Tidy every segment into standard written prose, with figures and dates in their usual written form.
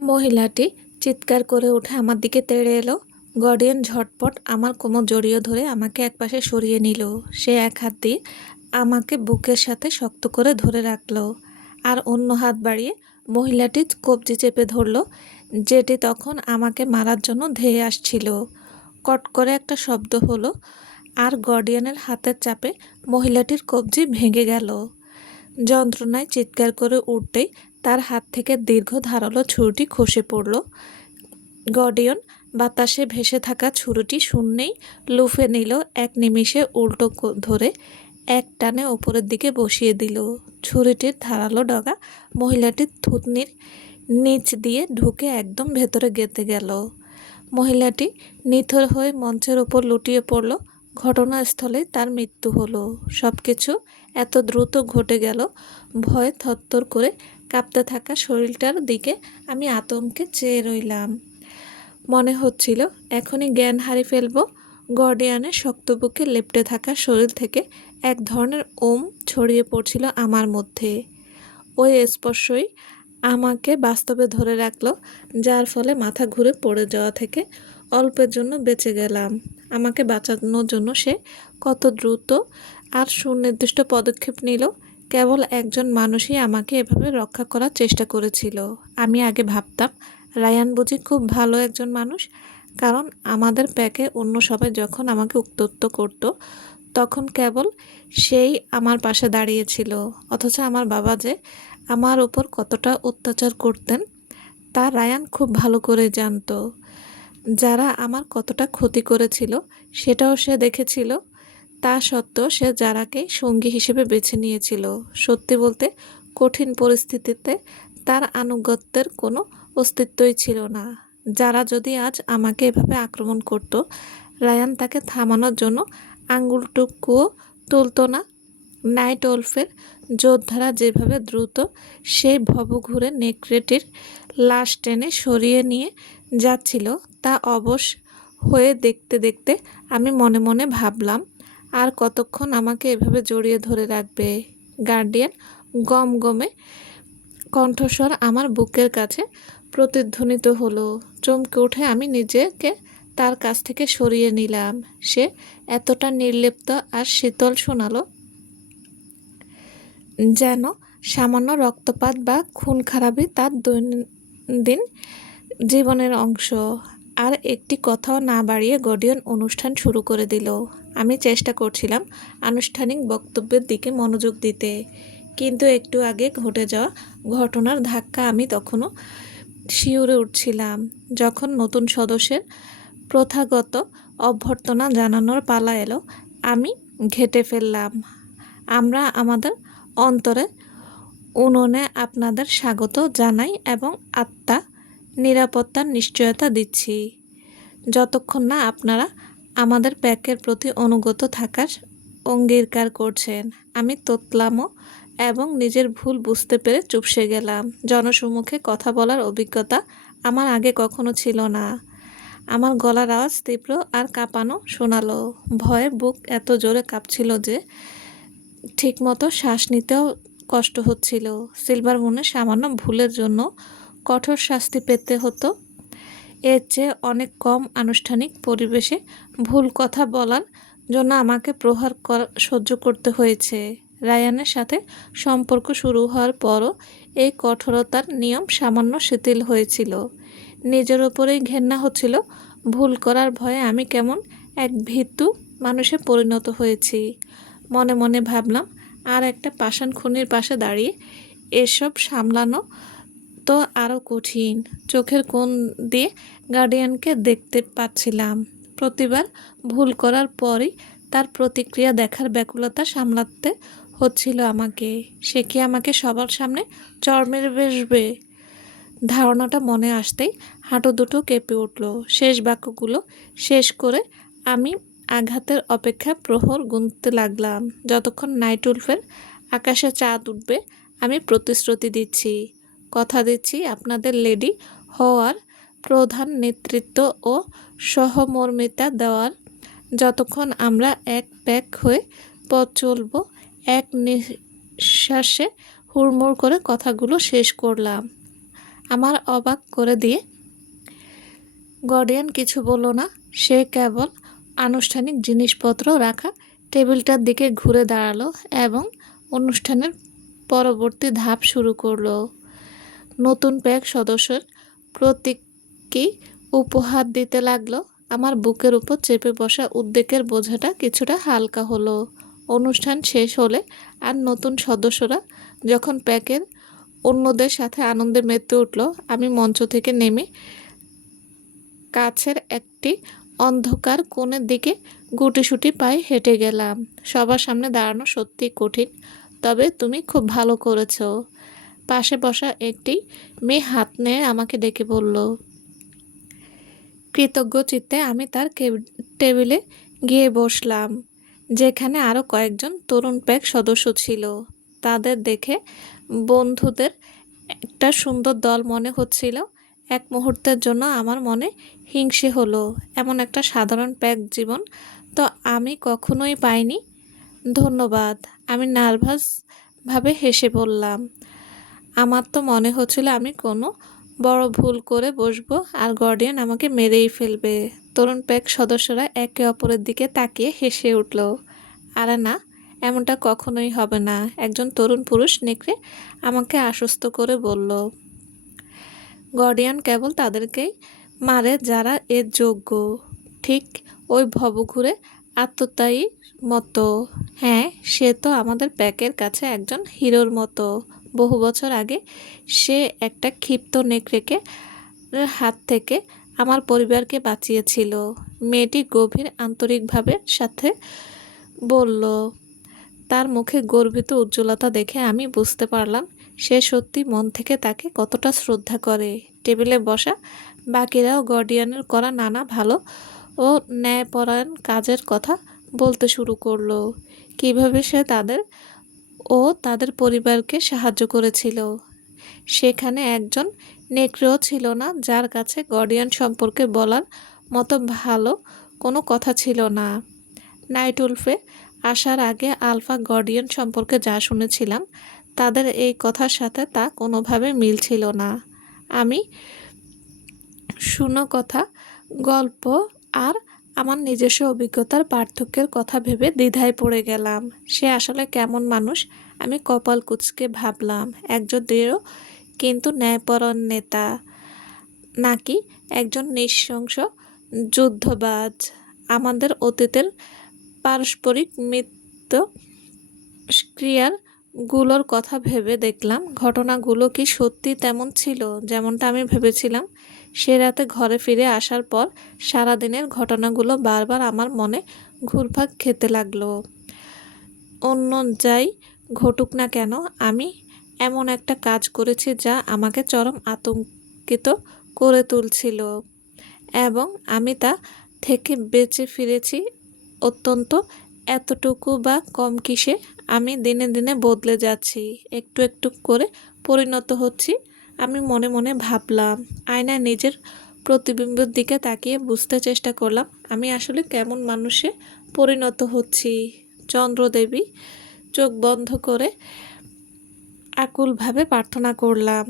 মহিলাটি চিৎকার করে উঠে আমার দিকে তেড়ে এলো। গার্ডিয়ান ঝটপট আমার কোমর জড়িয়ে ধরে আমাকে একপাশে সরিয়ে নিল। সে এক হাত দিয়ে আমাকে বুকের সাথে শক্ত করে ধরে রাখলো, আর অন্য হাত বাড়িয়ে মহিলাটি কবজি চেপে ধরলো, যেটি তখন আমাকে মারার জন্য ধেয়ে আসছিল। কট করে একটা শব্দ হলো, আর গার্ডিয়ানের হাতের চাপে মহিলাটির কবজি ভেঙে গেল। যন্ত্রণায় চিৎকার করে উঠতেই তার হাত থেকে দীর্ঘ ধারালো ছুরিটি খসে পড়ল। গার্ডিয়ান বাতাসে ভেসে থাকা ছুরিটি শূন্যেই লুফে নিল। এক নিমিষে উল্টো ধরে এক টানে ওপরের দিকে বসিয়ে দিল। ছুরিটির ধারালো ডগা মহিলাটির থুতনির নিচ দিয়ে ঢুকে একদম ভেতরে গেঁথে গেল। মহিলাটি নিথর হয়ে মঞ্চের ওপর লুটিয়ে পড়ল। ঘটনাস্থলে তার মৃত্যু হলো। সব কিছু এত দ্রুত ঘটে গেল, ভয়ে থরথর করে কাঁপতে থাকা শরীরটার দিকে আমি আতঙ্কে চেয়ে রইলাম। মনে হচ্ছিল এখনই জ্ঞান হারিয়ে ফেলব। গার্ডিয়ানের শক্ত বুকে লেপ্টে থাকা শরীর থেকে এক ধরনের ওম ছড়িয়ে পড়ছিল আমার মধ্যে। ওই স্পর্শই আমাকে বাস্তবে ধরে রাখলো, যার ফলে মাথা ঘুরে পড়ে যাওয়া থেকে অল্পের জন্য বেঁচে গেলাম। আমাকে বাঁচানোর জন্য সে কত দ্রুত আর সুনির্দিষ্ট পদক্ষেপ নিল। কেবল একজন মানুষই আমাকে এভাবে রক্ষা করার চেষ্টা করেছিল। আমি আগে ভাবতাম রায়ান বুঝি খুব ভালো একজন মানুষ, কারণ আমাদের প্যাকে অন্য সবাই যখন আমাকে উত্ত্যক্ত করত তখন কেবল সেই আমার পাশে দাঁড়িয়েছিল। অথচ আমার বাবা যে আমার ওপর কতটা অত্যাচার করতেন তা রায়ান খুব ভালো করে জানতো। যারা আমার কতটা ক্ষতি করেছিল সেটাও সে দেখেছিল। তা সত্ত্বেও সে যারাকেই সঙ্গী হিসেবে বেছে নিয়েছিল। সত্যি বলতে কঠিন পরিস্থিতিতে তার আনুগত্যের কোনো অস্তিত্বই ছিল না। যারা যদি আজ আমাকে এভাবে আক্রমণ করত, রায়ান তাকে থামানোর জন্য আঙুলটুকুও তুলত না। নাইট ওলফের যোদ্ধারা যেভাবে দ্রুত সেই ভবঘুরে নেকড়েটির লাশ টেনে সরিয়ে নিয়ে যাচ্ছিল তা অবশ হয়ে দেখতে দেখতে আমি মনে মনে ভাবলাম, আর কতক্ষণ আমাকে এভাবে জড়িয়ে ধরে রাখবে। গার্ডিয়ান গমগমে কণ্ঠস্বর আমার বুকের কাছে প্রতিধ্বনিত হলো। চমকে উঠে আমি নিজেকে তার কাছ থেকে সরিয়ে নিলাম। সে এতটা নির্লিপ্ত আর শীতল শোনালো, যেন সামান্য রক্তপাত বা খুন খারাপি তার দৈনন্দিন জীবনের অংশ। আর একটি কথাও না বাড়িয়ে গার্ডিয়ান অনুষ্ঠান শুরু করে দিল। আমি চেষ্টা করছিলাম আনুষ্ঠানিক বক্তব্যের দিকে মনোযোগ দিতে, কিন্তু একটু আগে ঘটে যাওয়া ঘটনার ধাক্কা আমি তখনও শিউরে উঠছিলাম। যখন নতুন সদস্যের প্রথাগত অভ্যর্থনা জানানোর পালা এলো, আমি ঘেঁটে ফেললাম। আমরা আমাদের অন্তরে উনুনে আপনাদের স্বাগত জানাই এবং আত্মা নিরাপত্তার নিশ্চয়তা দিচ্ছি, যতক্ষণ না আপনারা আমাদের প্যাকের প্রতি অনুগত থাকার অঙ্গীকার করছেন। আমি তোতলামো এবং নিজের ভুল বুঝতে পেরে চুপসে গেলাম। জনসম্মুখে কথা বলার অভিজ্ঞতা আমার আগে কখনো ছিল না। আমার গলার আওয়াজ তীব্র আর কাঁপানো শোনালো। ভয়ে বুক এত জোরে কাঁপছিল যে ঠিকমতো শ্বাস নিতেও কষ্ট হচ্ছিল। সিলভার মুনে সামান্য ভুলের জন্য কঠোর শাস্তি পেতে হতো, এর চেয়ে অনেক কম আনুষ্ঠানিক পরিবেশে ভুল কথা বলার জন্য আমাকে প্রহার সহ্য করতে হয়েছে। রায়ানের সাথে সম্পর্ক শুরু হওয়ার পরও এই কঠোরতার নিয়ম সামান্য শিথিল হয়েছিল। নিজের ওপরেই ঘেন্না হচ্ছিল। ভুল করার ভয়ে আমি কেমন এক ভীতু মানুষে পরিণত হয়েছি। মনে মনে ভাবলাম, আর একটা পাষাণ খুনির পাশে দাঁড়িয়ে এসব সামলানো তো আরও কঠিন। চোখের কোণ দিয়ে গার্ডিয়ানকে দেখতে পাচ্ছিলাম। প্রতিবার ভুল করার পরই তার প্রতিক্রিয়া দেখার ব্যাকুলতা সামলাতে হচ্ছিল আমাকে। সে কি আমাকে সবার সামনে চড় মেরে বসবে? ধারণাটা মনে আসতেই হাঁটু দুটো কেঁপে উঠল। শেষ বাক্যগুলো শেষ করে আমি আঘাতের অপেক্ষা প্রহর গুনতে লাগলাম। যতক্ষণ নাইট উলফের আকাশে চাঁদ উঠবে আমি প্রতিশ্রুতি দিচ্ছি, কথা দিচ্ছি আপনাদের লেডি হওয়ার, প্রধান নেতৃত্ব ও সহমর্মিতা দেওয়ার। যতক্ষণ আমরা এক প্যাক হয়ে পথ চলব। এক নিঃশ্বাসে হুড়মুড় করে কথাগুলো শেষ করলাম। আমার অবাক করে দিয়ে গার্ডিয়ান কিছু বলল না। সে কেবল আনুষ্ঠানিক জিনিসপত্র রাখা টেবিলটার দিকে ঘুরে দাঁড়ালো এবং অনুষ্ঠানের পরবর্তী ধাপ শুরু করলো। নতুন প্যাক সদস্যের প্রতীকী উপহার দিতে লাগলো। আমার বুকের উপর চেপে বসা উদ্বেগের বোঝাটা কিছুটা হালকা হলো। অনুষ্ঠান শেষ হলে আর নতুন সদস্যরা যখন প্যাকের অন্যদের সাথে আনন্দে মেতে উঠল, আমি মঞ্চ থেকে নেমে কাছের একটি অন্ধকার কোণের দিকে গুটিসুটি পায়ে হেঁটে গেলাম। সবার সামনে দাঁড়ানো সত্যিই কঠিন, তবে তুমি খুব ভালো করেছো। পাশে বসা একটি মেয়ে হাত নিয়ে আমাকে ডেকে বলল। কৃতজ্ঞ চিত্তে আমি তার টেবিলে গিয়ে বসলাম, যেখানে আরও কয়েকজন তরুণ প্যাক সদস্য ছিল। তাদের দেখে বন্ধুদের একটা সুন্দর দল মনে হচ্ছিল। এক মুহূর্তের জন্য আমার মনে হিংসে হলো। এমন একটা সাধারণ প্যাক জীবন তো আমি কখনোই পাইনি। ধন্যবাদ, আমি নার্ভাসভাবে হেসে বললাম। আমার তো মনে হচ্ছিল আমি কোনো বড় ভুল করে বসবো আর গার্ডিয়ান আমাকে মেরেই ফেলবে। তরুণ প্যাক সদস্যরা একে অপরের দিকে তাকিয়ে হেসে উঠল। আরে না, এমনটা কখনোই হবে না, একজন তরুণ পুরুষ নেকড়ে আমাকে আশ্বস্ত করে বলল। গার্ডিয়ান কেবল তাদেরকেই মারে যারা এর যোগ্য। ঠিক ওই ভবঘুরে আত্মত্যায়ীর মতো। হ্যাঁ, সে তো আমাদের প্যাকের কাছে একজন হিরোর মতো। বহু বছর আগে সে একটা ক্ষিপ্ত নেকড়েকে হাত থেকে আমার পরিবারকে বাঁচিয়েছিল। মেয়েটি গভীর আন্তরিকভাবে সাথে বলল। তার মুখে গর্বিত উজ্জ্বলতা দেখে আমি বুঝতে পারলাম সে সত্যি মন থেকে তাকে কতটা শ্রদ্ধা করে। টেবিলে বসা বাকিরাও গার্ডিয়ানের করা নানা ভালো ও ন্যায়পরায়ণ কাজের কথা বলতে শুরু করলো। কিভাবে সে তাদের পরিবারকে সাহায্য করেছিল। সেখানে একজন নেকড়েও ছিল না যার কাছে গার্ডিয়ান সম্পর্কে বলার মতো ভালো কোনো কথা ছিল না। নাইট উলফে আসার আগে আলফা গার্ডিয়ান সম্পর্কে যা শুনেছিলাম তাদের এই কথার সাথে তা কোনোভাবে মিলছিল না। আমি শুনো কথা, গল্প আর আমার নিজস্ব অভিজ্ঞতার পার্থক্যের কথা ভেবে দ্বিধায় পড়ে গেলাম। সে আসলে কেমন মানুষ? আমি কপাল কুঁচকে ভাবলাম, একজন দৃঢ় কিন্তু ন্যায়পরায়ণ নেতা, নাকি একজন নৃশংস যুদ্ধবাজ। আমাদের অতীতের পারস্পরিক মিথস্ক্রিয়াগুলোর কথা ভেবে দেখলাম ঘটনাগুলো কি সত্যি তেমন ছিল যেমনটা আমি ভেবেছিলাম। সে রাতে ঘরে ফিরে আসার পর সারাদিনের ঘটনাগুলো বারবার আমার মনে ঘুরপাক খেতে লাগলো। অন্য যাই ঘটুক না কেন, আমি এমন একটা কাজ করেছি যা আমাকে চরম আতঙ্কিত করে তুলছিল এবং আমি তা থেকে বেঁচে ফিরেছি অত্যন্ত। এতটুকু বা কম কিসে? আমি দিনে দিনে বদলে যাচ্ছি, একটু একটু করে পরিণত হচ্ছি। আমি মনে মনে ভাবলাম। আয়নায় নিজের প্রতিবিম্বের দিকে তাকিয়ে বুঝতে চেষ্টা করলাম আমি আসলে কেমন মানুষে পরিণত হচ্ছি। চন্দ্রদেবী চোখ বন্ধ করে আকুলভাবে প্রার্থনা করলাম,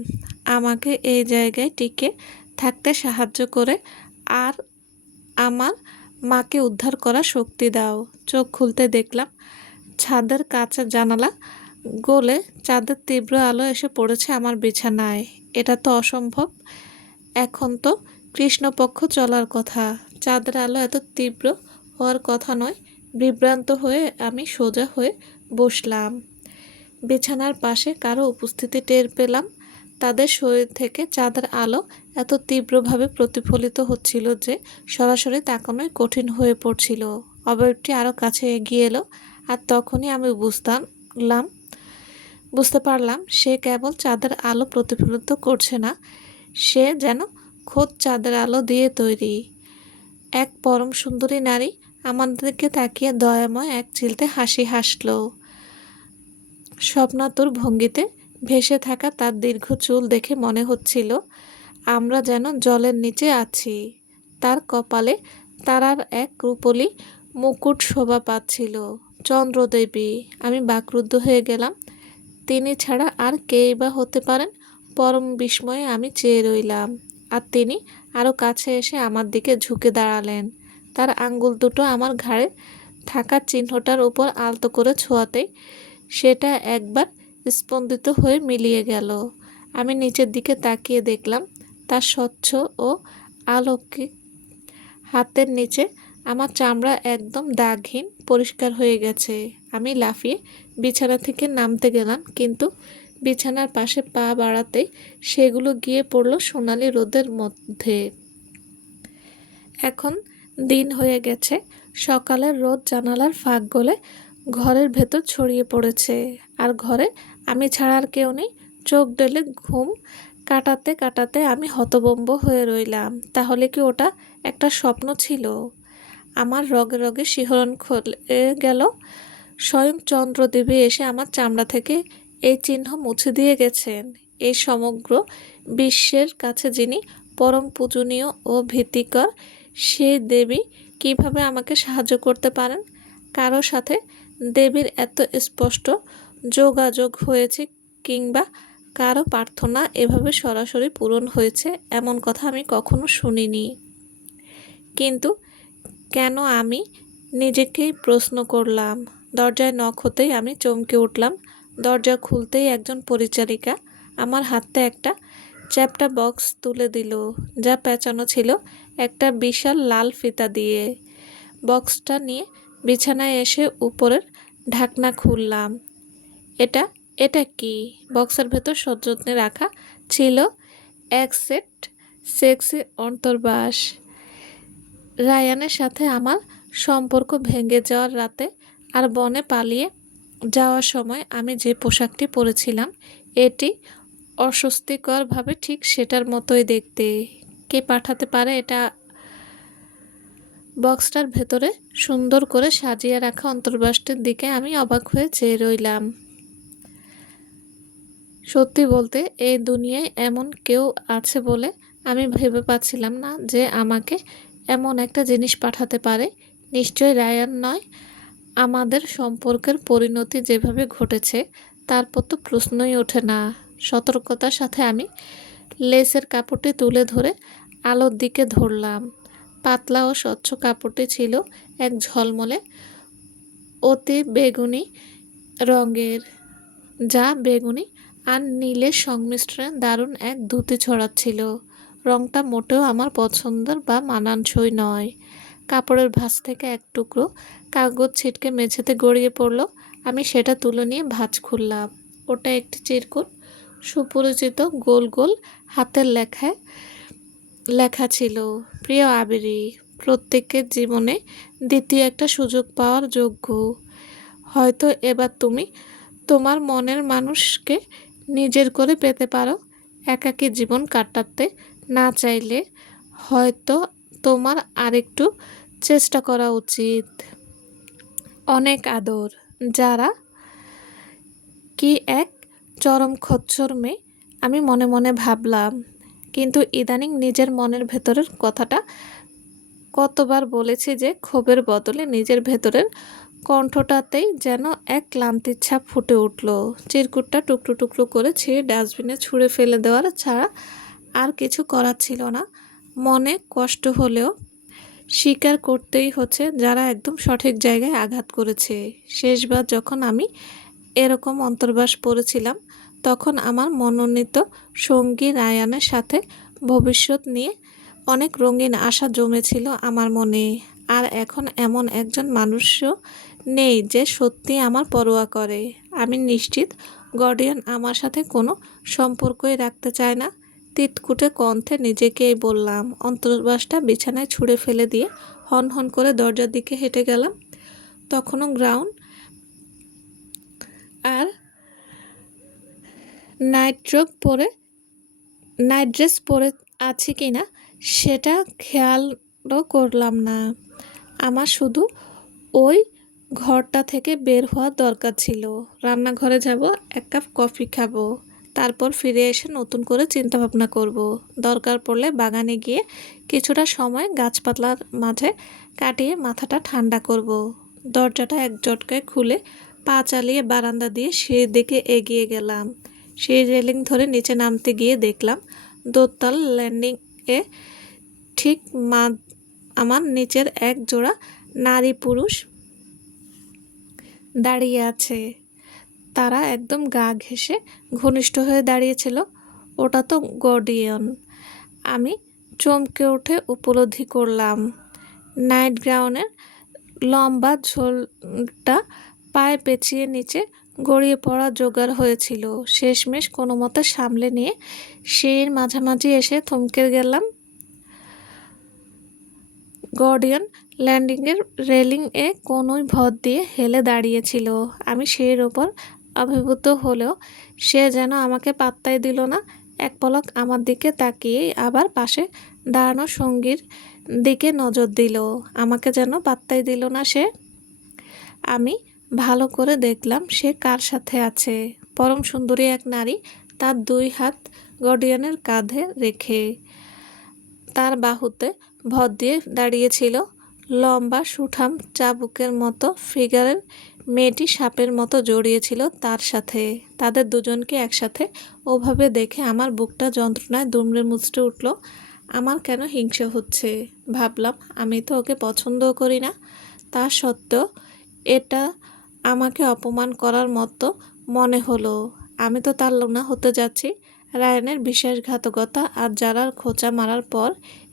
আমাকে এই জায়গায় টিকে থাকতে সাহায্য করে আর আমার মাকে উদ্ধার করার শক্তি দাও। চোখ খুলতে দেখলাম ছাদের কাঁচা জানালা গলে চাঁদের তীব্র আলো এসে পড়েছে আমার বিছানায়। এটা তো অসম্ভব, এখন তো কৃষ্ণপক্ষ চলার কথা, চাঁদের আলো এত তীব্র হওয়ার কথা নয়। বিভ্রান্ত হয়ে আমি সোজা হয়ে বসলাম। বিছানার পাশে কারো উপস্থিতি টের পেলাম। তাদের শরীর থেকে চাঁদের আলো এত তীব্রভাবে প্রতিফলিত হচ্ছিল যে সরাসরি তাকানোই কঠিন হয়ে পড়ছিল। অবয়বটি আরও কাছে এগিয়ে এলো আর তখনই আমি বুঝতে পারলাম সে কেবল চাঁদের আলো প্রতিফলিত করছে না, সে যেন খোদ চাঁদের আলো দিয়ে তৈরি। এক পরম সুন্দরী নারী আমাদেরকে তাকিয়ে দয়াময় এক চিলতে হাসি হাসল। স্বপ্নাতুর ভঙ্গিতে ভেসে থাকা তার দীর্ঘ চুল দেখে মনে হচ্ছিল আমরা যেন জলের নিচে আছি। তার কপালে তারার এক রূপলি মুকুট শোভা পাচ্ছিল। চন্দ্রদেবী! আমি বাকরুদ্ধ হয়ে গেলাম। তিনি ছাড়া আর কেই বা হতে পারেন? পরম বিস্ময়ে আমি চেয়ে রইলাম, আর তিনি আরও কাছে এসে আমার দিকে ঝুঁকে দাঁড়ালেন। তার আঙ্গুল দুটো আমার ঘাড়ে থাকা চিহ্নটার উপর আলতো করে ছোঁয়াতেই সেটা একবার স্পন্দিত হয়ে মিলিয়ে গেল। আমি নিচের দিকে তাকিয়ে দেখলাম তার স্বচ্ছ ও অলৌকিক হাতের নিচে আমার চামড়া একদম দাগহীন পরিষ্কার হয়ে গেছে। আমি লাফিয়ে বিছানা থেকে নামতে গেলাম, কিন্তু বিছানার পাশে পা বাড়াতেই সেগুলো গিয়ে পড়ল সোনালি রোদের মধ্যে। এখন দিন হয়ে গেছে, সকালের রোদ জানালার ফাঁক গলে ঘরের ভেতর ছড়িয়ে পড়েছে, আর ঘরে আমি ছাড়া আর কেউ নেই। চোখ ডেলে ঘুম কাটাতে কাটাতে আমি হতভম্ব হয়ে রইলাম। তাহলে কি ওটা একটা স্বপ্ন ছিল? আমার রগে রগে শিহরণ খুলে গেল। স্বয়ং চন্দ্রদেবী এসে আমার চামড়া থেকে এই চিহ্ন মুছে দিয়ে গেছেন। এই সমগ্র বিশ্বের কাছে যিনি পরম পূজনীয় ও ভীতিকর, সেই দেবী কিভাবে আমাকে সাহায্য করতে পারেন? কারো সাথে দেবীর এত স্পষ্ট যোগাযোগ হয়েছে, কিংবা কারো প্রার্থনা এভাবে সরাসরি পূরণ হয়েছে, এমন কথা আমি কখনো শুনিনি। কিন্তু কেন, আমি নিজেকেই প্রশ্ন করলাম। দরজায় নখ হতেই আমি চমকে উঠলাম। দরজা খুলতেই একজন পরিচারিকা আমার হাতে একটা চ্যাপ্টা বক্স তুলে দিল, যা পেঁচানো ছিল একটা বিশাল লাল ফিতা দিয়ে। বক্সটা নিয়ে বিছানায় এসে উপরের ঢাকনা খুললাম। এটা এটা কি? বক্সের ভেতর সযত্নে রাখা ছিল এক সেট সেক্সি অন্তর্বাস। রায়ানের সাথে আমার সম্পর্ক ভেঙে যাওয়ার রাতে আর বনে পালিয়ে যাওয়ার সময় আমি যে পোশাকটি পরেছিলাম, এটি অস্বস্তিকরভাবে ঠিক সেটার মতোই দেখতে। কে পাঠাতে পারে এটা? বক্সটার ভেতরে সুন্দর করে সাজিয়ে রাখা অন্তর্বাসটির দিকে আমি অবাক হয়ে চেয়ে রইলাম। সত্যি বলতে, এই দুনিয়ায় এমন কেউ আছে বলে আমি ভেবে পাচ্ছিলাম না যে আমাকে এমন একটা জিনিস পাঠাতে পারে। নিশ্চয় রায়ান নয়। আমাদের সম্পর্কের পরিণতি যেভাবে ঘটেছে, তারপর তো প্রশ্নই ওঠে না। সতর্কতার সাথে আমি লেসের কাপড়টি তুলে ধরে আলোর দিকে ধরলাম। পাতলা ও স্বচ্ছ কাপড়টি ছিল এক ঝলমলে অতি বেগুনি রঙের, যা বেগুনি আর নীলের সংমিশ্রণে দারুণ এক ধুতি ছড়াচ্ছিল। রংটা মোটেও আমার পছন্দের বা মানানসই নয়। কাপড়ের ভাঁজ থেকে এক টুকরো কাগজ ছিটকে মেঝেতে গড়িয়ে পড়ল। আমি সেটা তুলে নিয়ে ভাঁজ খুললাম। ওটা একটি চিরকুট, সুপরিচিত গোল গোল হাতের লেখায় লেখা ছিল, প্রিয় আবিরি, প্রত্যেকের জীবনে দ্বিতীয় একটা সুযোগ পাওয়ার যোগ্য। হয়তো এবার তুমি তোমার মনের মানুষকে নিজের করে পেতে পারো। একাকী জীবন কাটাতে না চাইলে হয়তো তোমার আরেকটু চেষ্টা করা উচিত। অনেক আদর, যারা। কি এক চরম খচ্চর মেয়ে, আমি মনে মনে ভাবলাম। কিন্তু ইদানিং নিজের মনের ভেতরের কথাটা কতবার বলেছি যে ক্ষোভের বদলে নিজের ভেতরের কণ্ঠটাতেই যেন এক ক্লান্তির ছাপ ফুটে উঠল। চিরকুটটা টুকরো টুকরো করে ছিঁড়ে ডাস্টবিনে ছুঁড়ে ফেলে দেওয়ার ছাড়া আর কিছু করার ছিল না। মনে কষ্ট হলেও স্বীকার করতেই হচ্ছে, যারা একদম সঠিক জায়গায় আঘাত করেছে। শেষবার যখন আমি এরকম অন্তর্বাস পড়েছিলাম, তখন আমার মনোনীত সঙ্গী রায়ানের সাথে ভবিষ্যৎ নিয়ে অনেক রঙিন আশা জমেছিল আমার মনে। আর এখন এমন একজন মানুষও নেই যে সত্যি আমার পরোয়া করে। আমি নিশ্চিত গার্ডিয়ান আমার সাথে কোনো সম্পর্কই রাখতে চায় না। তিতকুটে কণ্ঠে নিজেকেই বললাম। অন্তর্বাসটা বিছানায় ছুঁড়ে ফেলে দিয়ে হনহন করে দরজার দিকে হেঁটে গেলাম। তখনও গ্রাউন্ড আর নাইট ড্রেস পরে আছি কিনা সেটা খেয়ালও করলাম না। আমার শুধু ওই ঘরটা থেকে বের হওয়ার দরকার ছিল। রান্নাঘরে যাব, এক কাপ কফি খাবো, তারপর ফিরে এসে নতুন করে চিন্তাভাবনা করব। দরকার পড়লে বাগানে গিয়ে কিছুটা সময় গাছপালার মাঝে কাটিয়ে মাথাটা ঠান্ডা করব। দরজাটা এক ঝটকায় খুলে পা চালিয়ে বারান্দা দিয়ে সিঁড়ির দিকে এগিয়ে গেলাম। সেই রেলিং ধরে নিচে নামতে গিয়ে দেখলাম দোতল ল্যান্ডিংয়ে ঠিক আমার নিচের এক জোড়া নারী পুরুষ দাঁড়িয়ে আছে। তারা একদম গা ঘেঁষে ঘনিষ্ঠ হয়ে দাঁড়িয়েছিল। ওটা তো গর্ডিয়ন। আমি চমকে উঠে উপলব্ধি করলাম নাইট গাউনের লম্বা ঝোলটা পায়ে পেঁচিয়ে নিচে গড়িয়ে পড়া জোগাড় হয়েছিল। শেষমেশ কোনো মতে সামলে নিয়ে সিঁড়ির মাঝামাঝি এসে থমকে গেলাম। গর্ডিয়ন ল্যান্ডিংয়ের রেলিংয়ে কোনোই ভর দিয়ে হেলে দাঁড়িয়েছিল। আমি সিঁড়ির ওপর আবির্ভূত হলেও সে যেন আমাকে পাত্তাই দিল না। এক পলক আমার দিকে তাকিয়ে আবার পাশে দাঁড়ানো সঙ্গীর দিকে নজর দিল। আমাকে যেন পাত্তাই দিল না সে। আমি ভালো করে দেখলাম সে কার সাথে আছে। পরম সুন্দরী এক নারী, তার দুই হাত গর্ডিয়নের কাঁধে রেখে তার বাহুতে ভর দিয়ে দাঁড়িয়েছিল। লম্বা সুঠাম চাবুকের মতো ফিগারের মেয়েটি সাপের মতো জড়িয়েছিল তার সাথে। তাদের দুজনকে একসাথে ওভাবে দেখে আমার বুকটা যন্ত্রণায় দুমড়ে মুচড়ে উঠল। আমার কেন হিংসা হচ্ছে ভাবলাম। আমি তো ওকে পছন্দও করি না, তা সত্ত্বেও এটা আমাকে অপমান করার মতো মনে হলো। আমি তো তার লোনা হতে যাচ্ছি। রায়ানের বিশ্বাসঘাতকতা আর জারার খোঁচা মারার পর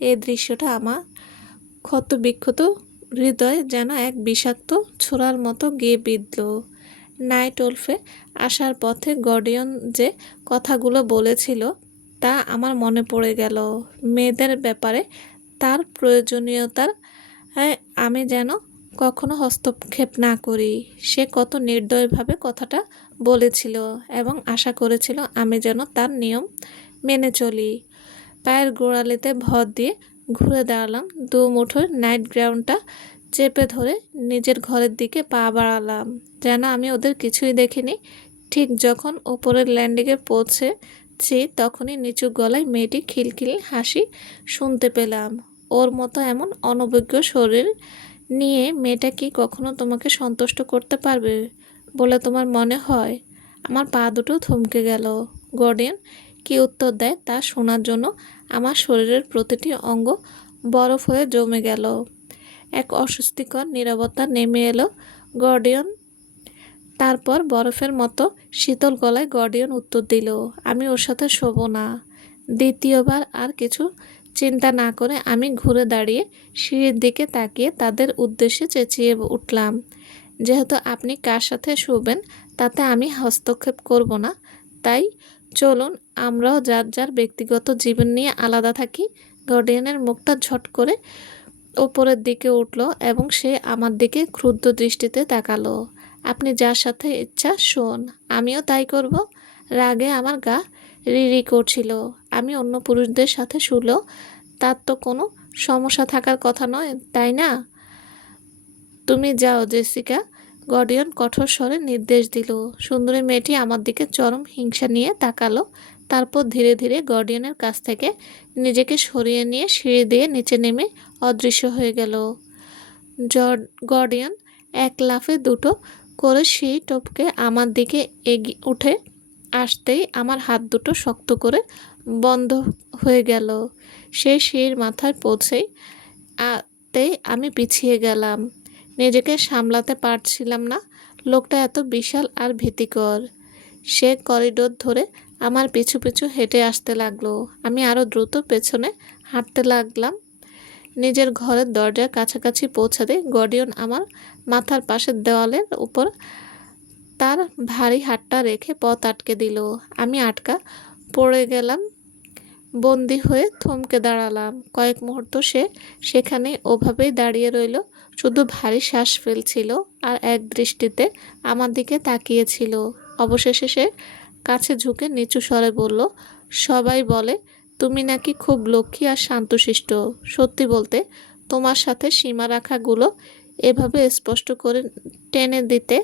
এই দৃশ্যটা আমার ক্ষতবিক্ষত হৃদয়ে যেন এক বিষাক্ত ছোড়ার মতো গিয়ে বিঁধল। নাইট ওলফে আসার পথে গর্ডিয়ন যে কথাগুলো বলেছিল তা আমার মনে পড়ে গেল। মেয়েদের ব্যাপারে তার প্রয়োজনীয়তার আমি যেন কখনো হস্তক্ষেপ না করি। সে কত নির্দয়ভাবে কথাটা বলেছিল এবং আশা করেছিল আমি যেন তার নিয়ম মেনে চলি। পায়ের গোড়ালিতে ভর দিয়ে ঘুরে দাঁড়ালাম। দু মুঠোর নাইট গ্রাউন্ডটা চেপে ধরে নিজের ঘরের দিকে পা বাড়ালাম, যেন আমি ওদের কিছুই দেখিনি। ঠিক যখন ওপরের ল্যান্ডিংয়ে পৌঁছেছি তখনই নিচু গলায় মেয়েটি খিলখিল হাসি শুনতে পেলাম। ওর মতো এমন অনভিজ্ঞ শরীর নিয়ে মেয়েটা কি কখনো তোমাকে সন্তুষ্ট করতে পারবে বলে তোমার মনে হয়? আমার পা দুটো থমকে গেল। গর্ডিয়ন কি উত্তর দেয় তা শোনার জন্য আমার শরীরের প্রতিটি অঙ্গ বরফ হয়ে জমে গেল। এক অস্বস্তিকর নীরবতা নেমে এলো। গর্ডিয়ন তারপর বরফের মতো শীতল গলায় গর্ডিয়ন উত্তর দিল, আমি ওর সাথে শোবো না। দ্বিতীয়বার আর কিছু চিন্তা না করে আমি ঘুরে দাঁড়িয়ে সিঁড়ির দিকে তাকিয়ে তাদের উদ্দেশ্যে চেঁচিয়ে উঠলাম, যেহেতু আপনি কার সাথে শোবেন তাতে আমি হস্তক্ষেপ করব না, তাই চলুন আমরাও যার যার ব্যক্তিগত জীবন নিয়ে আলাদা থাকি। গর্ডিয়নের মুখটা ঝট করে ওপরের দিকে উঠল এবং সে আমার দিকে ক্রুদ্ধ দৃষ্টিতে তাকালো। আপনি যার সাথে ইচ্ছা শোন, আমিও তাই করব। রাগে আমার গা রিরি করছিল। আমি অন্য পুরুষদের সাথে শুলেও তার তো কোনো সমস্যা থাকার কথা নয়, তাই না? তুমি যাও জেসিকা, গর্ডিয়ন কঠোর স্বরে নির্দেশ দিল। সুন্দরী মেয়েটি আমার দিকে চরম হিংসা নিয়ে তাকালো। তারপর ধীরে ধীরে গর্ডিয়নের কাছ থেকে নিজেকে সরিয়ে নিয়ে সিঁড়ি দিয়ে নিচে নেমে অদৃশ্য হয়ে গেল। গর্ডিয়ন এক লাফে দুটো করে সিঁড়ি টপকে আমার দিকে এগিয়ে উঠে আসতেই আমার হাত দুটো শক্ত করে বন্ধ হয়ে গেল। সেই সিঁড়ির মাথায় পৌঁছেই আমি পিছিয়ে গেলাম। নিজেকে সামলাতে পারছিলাম না। লোকটা এত বিশাল আর ভীতিকর। সে করিডোর ধরে আমার পিছু পিছু হেঁটে আসতে লাগলো। আমি আরও দ্রুত পেছনে হাঁটতে লাগলাম। নিজের ঘরের দরজার কাছাকাছি পৌঁছাতে গর্ডিয়ন আমার মাথার পাশের দেওয়ালের উপর তার ভারী হাতটা রেখে পথ আটকে দিল। আমি আটকা পড়ে গেলাম, বন্দি হয়ে থমকে দাঁড়ালাম। কয়েক মুহূর্ত সে সেখানেই ওভাবেই দাঁড়িয়ে রইল, শুধু ভারী শ্বাস ফেলছিল আর এক দৃষ্টিতে আমার দিকে তাকিয়েছিল। অবশেষে সে কাছে ঝুঁকে নিচু স্বরে বলল, সবাই বলে তুমি নাকি খুব লক্ষ্মী আর শান্তশিষ্ট। সত্যি বলতে তোমার সাথে সীমারেখাগুলো এভাবে স্পষ্ট করে টেনে দিতে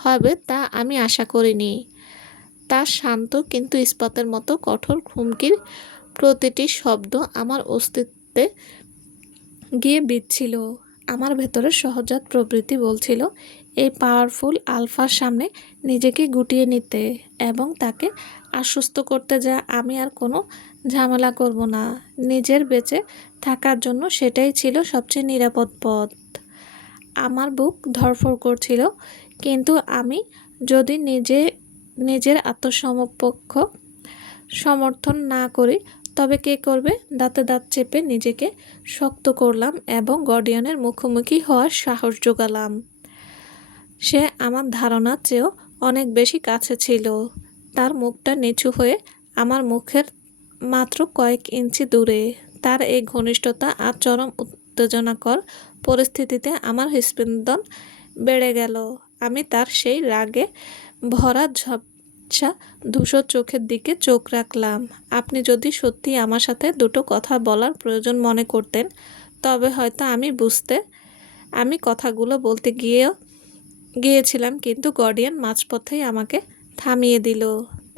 হবে তা আমি আশা করিনি। তার শান্ত কিন্তু ইস্পাতের মতো কঠোর হুমকির প্রতিটি শব্দ আমার অস্তিত্বে গিয়ে বিঁধছিল। আমার ভেতরে সহজাত প্রবৃত্তি বলছিল এই পাওয়ারফুল আলফার সামনে নিজেকে গুটিয়ে নিতে এবং তাকে আশ্বস্ত করতে যা আমি আর কোনো ঝামেলা করব না। নিজের বেঁচে থাকার জন্য সেটাই ছিল সবচেয়ে নিরাপদ পথ। আমার বুক ধড়ফড় করছিল, কিন্তু আমি যদি নিজের আত্মসমর্পণ সমর্থন না করি তবে কে করবে? দাঁতে দাঁত চেপে নিজেকে শক্ত করলাম এবং গার্ডিয়ানের মুখোমুখি হওয়ার সাহস জোগালাম। সে আমার ধারণার চেয়েও অনেক বেশি কাছে ছিল। তার মুখটা নিচু হয়ে আমার মুখের মাত্র কয়েক ইঞ্চি দূরে। তার এই ঘনিষ্ঠতা আর চরম উত্তেজনাকর পরিস্থিতিতে আমার হৃৎস্পন্দন বেড়ে গেল। আমি তার সেই রাগে ভরা ঝাপসা ধূসর চোখের দিকে চোখ রাখলাম। আপনি যদি সত্যি আমার সাথে দুটো কথা বলার প্রয়োজন মনে করতেন তবে হয়তো আমি কথাগুলো বলতে গিয়েছিলাম, কিন্তু গার্ডিয়ান মাঝপথেই আমাকে থামিয়ে দিল।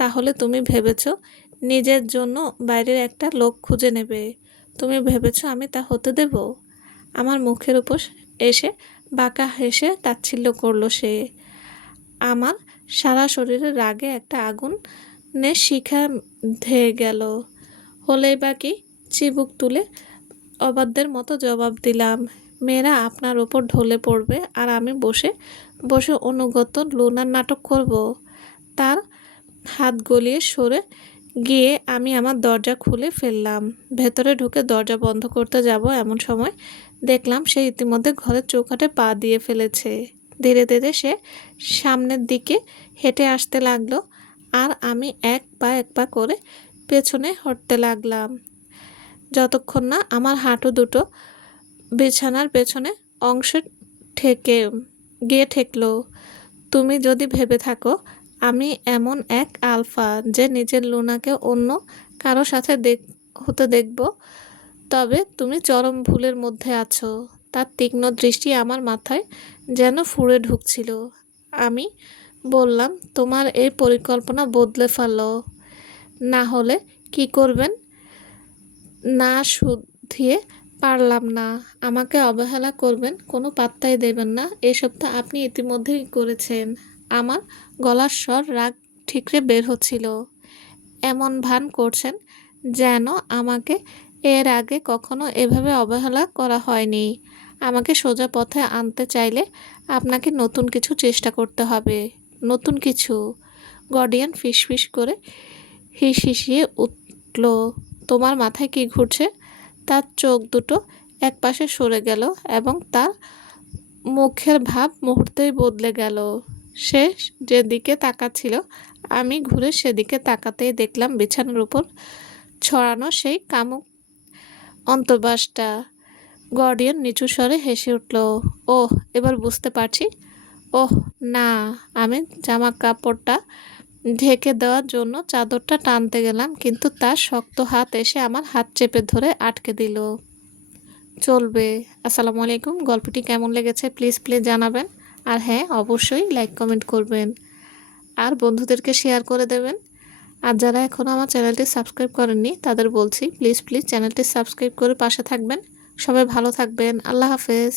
তাহলে তুমি ভেবেছ নিজের জন্য বাইরের একটা লোক খুঁজে নেবে? তুমি ভেবেছ আমি তা হতে দেব? আমার মুখের উপর এসে বাঁকা হেসে তাচ্ছিল্য করলো সে। আমার সারা শরীরে রাগে একটা আগুনের শিখা ধেয়ে গেল। হলেই বা কি? চিবুক তুলে অবাধ্যের মতো জবাব দিলাম। মেয়েরা আপনার ওপর ঢলে পড়বে আর আমি বসে বসে অনুগত লুনার নাটক করব? তার হাত গলিয়ে সরে গিয়ে আমি আমার দরজা খুলে ফেললাম। ভেতরে ঢুকে দরজা বন্ধ করতে যাব এমন সময় দেখলাম সে ইতিমধ্যে ঘরের চৌকাঠে পা দিয়ে ফেলেছে। ধীরে ধীরে সে সামনের দিকে হেঁটে আসতে লাগলো আর আমি এক পা করে পেছনে হটতে লাগলাম, যতক্ষণ না আমার হাঁটু দুটো বিছানার পেছনে অংশে গিয়ে ঠেকলো। তুমি যদি ভেবে থাকো আমি এমন এক আলফা যে নিজের লুনাকে অন্য কারো সাথে হতে দেখব, তবে তুমি চরম ভুলের মধ্যে আছো। তার তীক্ষ্ণ দৃষ্টি আমার মাথায় যেন ফুঁড়ে ঢুকছিল। আমি বললাম, তোমার এই পরিকল্পনা বদলে ফেলো। না হলে কি করবেন? না শুধিয়ে পারলাম না। আমাকে অবহেলা করবেন, কোনো পাত্তাই দেবেন না, এসব তো আপনি ইতিমধ্যেই করেছেন। আমার গলার স্বর রাগ ঠিকরে বের হচ্ছিল। এমন ভান করছেন যেন আমাকে এর আগে কখনো এভাবে অবহেলা করা হয়নি। আমাকে সোজা পথে আনতে চাইলে আপনাকে নতুন কিছু চেষ্টা করতে হবে। নতুন কিছু? গার্ডিয়ান ফিসফিস করে হিসিয়ে উঠল। তোমার মাথায় কি ঘুরছে? তার চোখ দুটো একপাশে সরে গেল এবং তার মুখের ভাব মুহূর্তেই বদলে গেল। সে যেদিকে তাকাচ্ছিল আমি ঘুরে সেদিকে তাকাতেই দেখলাম বিছানার উপর ছড়ানো সেই কামুক অন্তর্বাসটা। গার্ডিয়ান নিচু স্বরে হেসে উঠল। ওহ, এবার বুঝতে পারছি। ওহ না। আমি জামা কাপড়টা ঢেকে দেওয়ার জন্য চাদরটা টানতে গেলাম, কিন্তু তার শক্ত হাত এসে আমার হাত চেপে ধরে আটকে দিল। চলবে। আসসালামু আলাইকুম। গল্পটি কেমন লেগেছে প্লিজ জানাবেন। আর হ্যাঁ, অবশ্যই লাইক কমেন্ট করবেন আর বন্ধুদেরকে শেয়ার করে দেবেন। আর যারা এখনও আমার চ্যানেলটি সাবস্ক্রাইব করেননি তাদের বলছি প্লিজ চ্যানেলটি সাবস্ক্রাইব করে পাশে থাকবেন। সবাই ভালো থাকবেন। আল্লাহ হাফেজ।